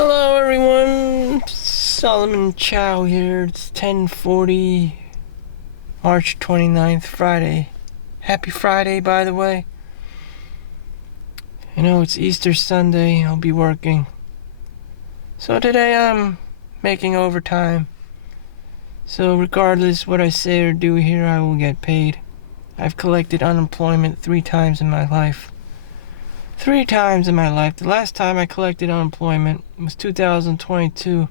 Hello everyone, Solomon Chau here. It's 10:40, March 29th, Friday. Happy Friday, by the way. I know it's Easter Sunday, I'll be working. So today I'm making overtime. So regardless what I say or do here, I will get paid. I've collected unemployment 3 times in my life. 3 times in my life. The last time I collected unemployment was 2022.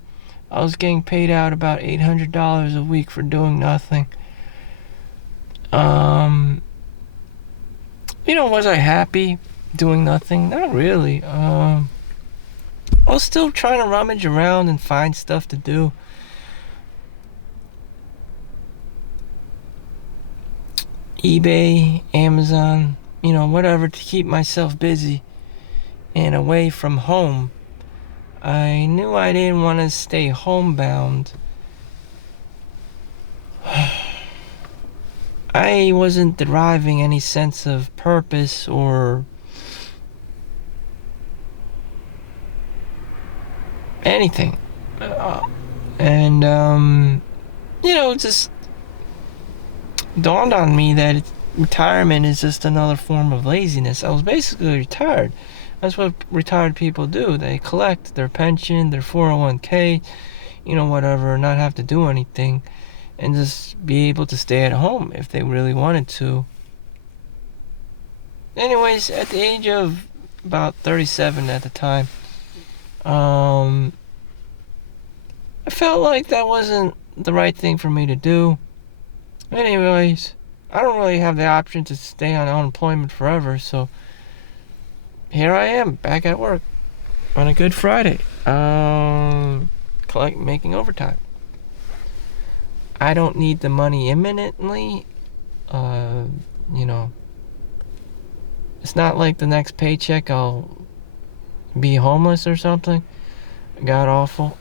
I was getting paid out about $800 a week for doing nothing. Was I happy doing nothing? Not really. I was still trying to rummage around and find stuff to do. eBay, Amazon, whatever to keep myself busy and away from home. I knew I didn't want to stay homebound. I wasn't deriving any sense of purpose or anything. It just dawned on me that retirement is just another form of laziness. I was basically retired. That's what retired people do. They collect their pension, their 401k, whatever, not have to do anything, and just be able to stay at home if they really wanted to. Anyways, at the age of about 37 at the time, I felt like that wasn't the right thing for me to do. Anyways, I don't really have the option to stay on unemployment forever, so here I am, back at work on a Good Friday, making overtime. I don't need the money imminently. It's not like the next paycheck I'll be homeless or something. God awful.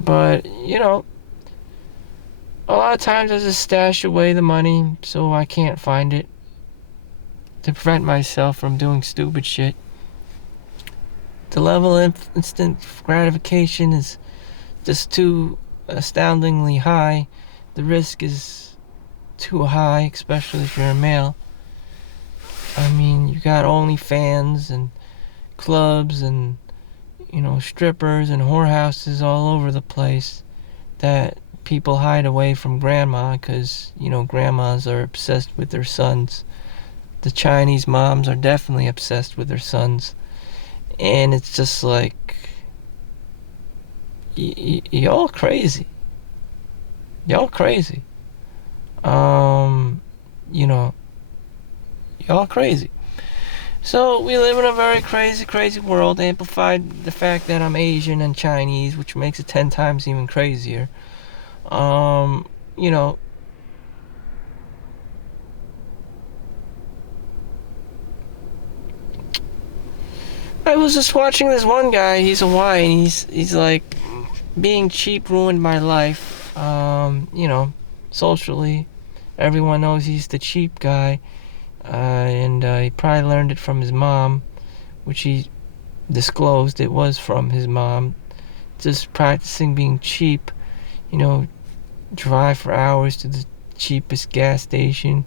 But, a lot of times I just stash away the money so I can't find it, to prevent myself from doing stupid shit. The level of instant gratification is just too astoundingly high. The risk is too high, especially if you're a male. I mean, you got OnlyFans and clubs and, strippers and whorehouses all over the place that people hide away from grandma because, grandmas are obsessed with their sons. The Chinese moms are definitely obsessed with their sons. And it's just like, y'all crazy. Y'all crazy. Y'all crazy. So we live in a very crazy world, amplified the fact that I'm Asian and Chinese, which makes it 10 times even crazier. I was just watching this one guy, he's Hawaiian, he's like, being cheap ruined my life. Socially, everyone knows he's the cheap guy. And he probably learned it from his mom, which he disclosed it was from his mom. Just practicing being cheap, drive for hours to the cheapest gas station,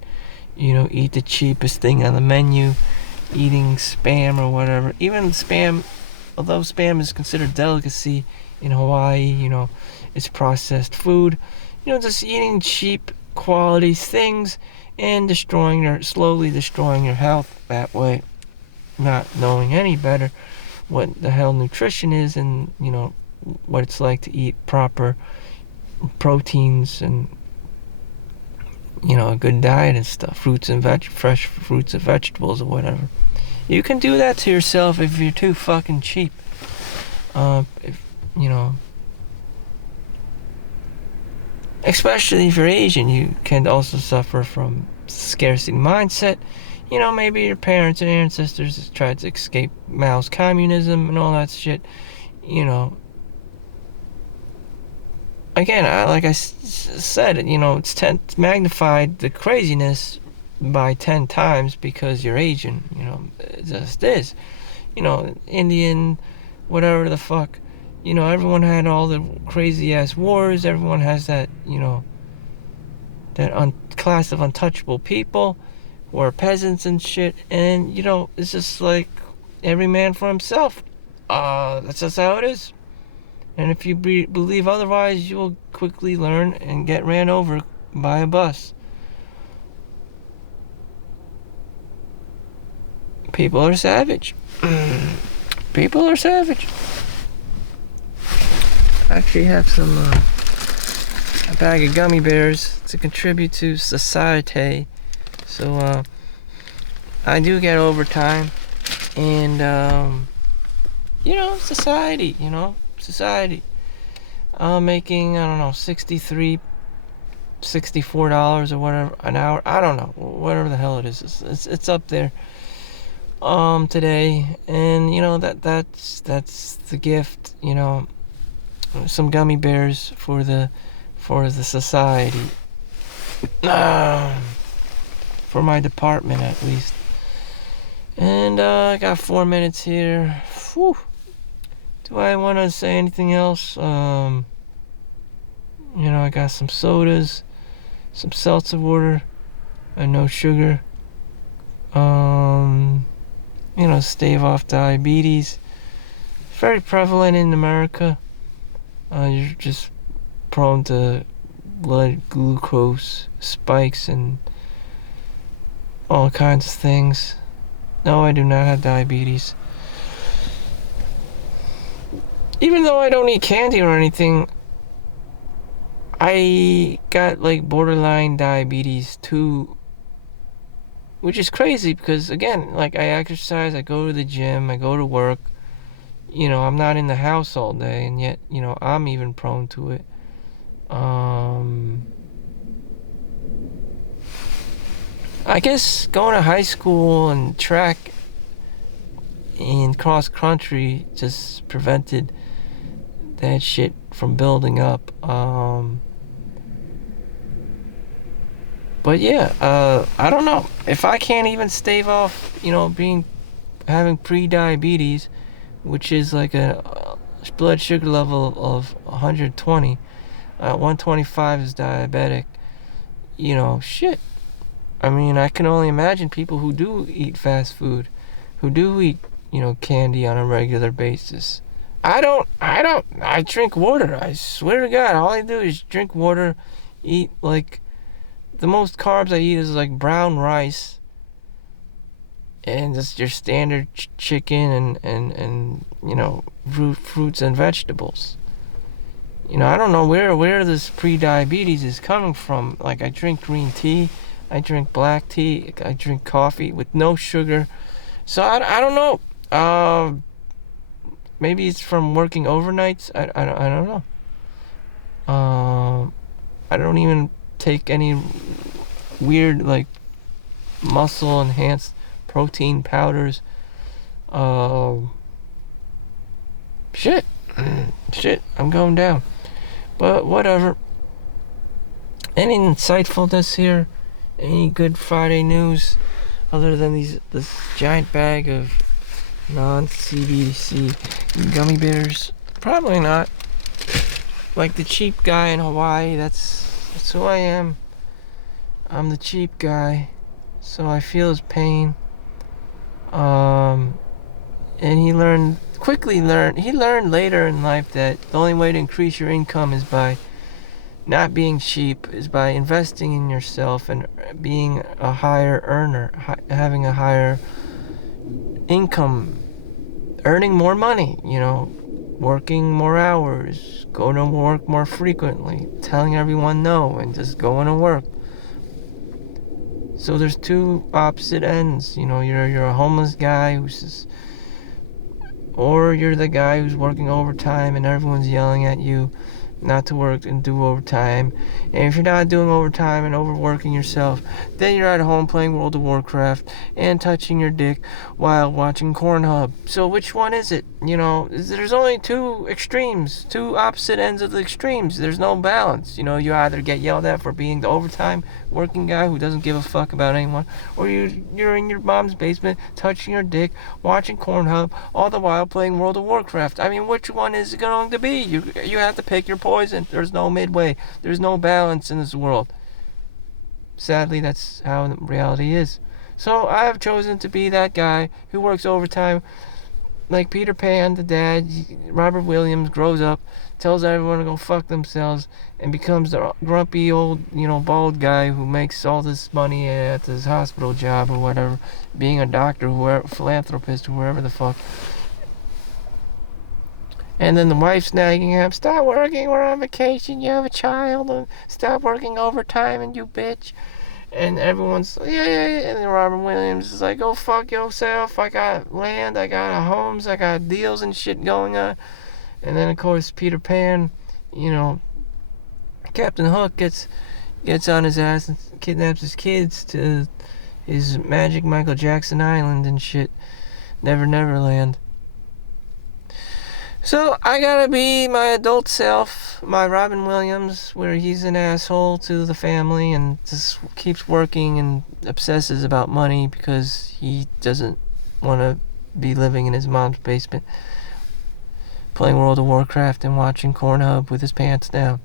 eat the cheapest thing on the menu, eating spam or whatever. Even spam, although spam is considered delicacy in Hawaii, it's processed food, just eating cheap quality things and slowly destroying your health that way, not knowing any better what the hell nutrition is and, what it's like to eat proper proteins and, a good diet and stuff, fresh fruits and vegetables or whatever. You can do that to yourself if you're too fucking cheap. Especially if you're Asian, you can also suffer from scarcity mindset. Maybe your parents and ancestors tried to escape Mao's communism and all that shit. Again, like I said, it's magnified the craziness by 10 times because you're Asian. It just is. Indian, whatever the fuck. Everyone had all the crazy ass wars. Everyone has that, that class of untouchable people who are peasants and shit. And, it's just like every man for himself. That's just how it is. And if you believe otherwise, you will quickly learn and get ran over by a bus. People are savage. People are savage. I actually have a bag of gummy bears to contribute to society. So, I do get overtime. And, society. I'm making, I don't know, $64 or whatever an hour. I don't know, whatever the hell it is. It's up there today. And that's the gift, some gummy bears for the society. For my department at least. And I got 4 minutes here. Whew. Do I want to say anything else? I got some sodas, some seltzer water, and no sugar. Stave off diabetes. Very prevalent in America. You're just prone to blood glucose spikes and all kinds of things. No, I do not have diabetes. Even though I don't eat candy or anything, I got like borderline diabetes too, which is crazy because, again, like, I exercise, I go to the gym, I go to work. I'm not in the house all day, and yet, I'm even prone to it. I guess going to high school and track and cross country just prevented that shit from building up. But yeah, I don't know. If I can't even stave off, having pre-diabetes, which is like a blood sugar level of 120, 125 is diabetic, shit. I mean, I can only imagine people who do eat fast food, who do eat, candy on a regular basis. I drink water. I swear to God, all I do is drink water, eat, like, the most carbs I eat is like brown rice and just your standard chicken and fruits and vegetables. I don't know where this pre-diabetes is coming from. Like, I drink green tea, I drink black tea, I drink coffee with no sugar. So I don't know. Maybe it's from working overnights. I don't know. I don't even take any weird, like, muscle enhanced protein powders. Shit, I'm going down. But whatever. Any insightfulness here? Any good Friday news other than this giant bag of non-CBC gummy bears? Probably not. Like the cheap guy in Hawaii, that's who I am. I'm the cheap guy, so I feel his pain. And he learned later in life that the only way to increase your income is by not being cheap, is by investing in yourself and being a higher earner, having a higher income, earning more money, working more hours, going to work more frequently, telling everyone no, and just going to work. So there's two opposite ends. You're a homeless guy or you're the guy who's working overtime and everyone's yelling at you, not to work and do overtime. And if you're not doing overtime and overworking yourself, then you're at home playing World of Warcraft and touching your dick while watching Cornhub. So which one is it? You know, there's only two extremes, two opposite ends of the extremes. There's no balance. You know, you either get yelled at for being the overtime working guy who doesn't give a fuck about anyone, or you're in your mom's basement touching your dick, watching Cornhub, all the while playing World of Warcraft. I mean, which one is it going to be? You have to pick your poison. There's no midway. There's no balance in this world. Sadly, that's how reality is. So I have chosen to be that guy who works overtime like Peter Pan, the dad. Robert Williams grows up, tells everyone to go fuck themselves, and becomes the grumpy old, bald guy who makes all this money at his hospital job or whatever, being a doctor, whoever, philanthropist, whoever the fuck. And then the wife's nagging him, stop working, we're on vacation, you have a child, and stop working overtime, and you bitch. And everyone's, yeah. And then Robert Williams is like, go fuck yourself, I got land, I got homes, I got deals and shit going on. And then, of course, Peter Pan, Captain Hook gets on his ass and kidnaps his kids to his magic Michael Jackson Island and shit. Never Land. So I gotta be my adult self, my Robin Williams, where he's an asshole to the family and just keeps working and obsesses about money because he doesn't want to be living in his mom's basement, playing World of Warcraft and watching Cornhub with his pants down.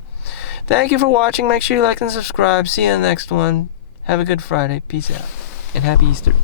Thank you for watching. Make sure you like and subscribe. See you in the next one. Have a good Friday. Peace out. And happy Easter.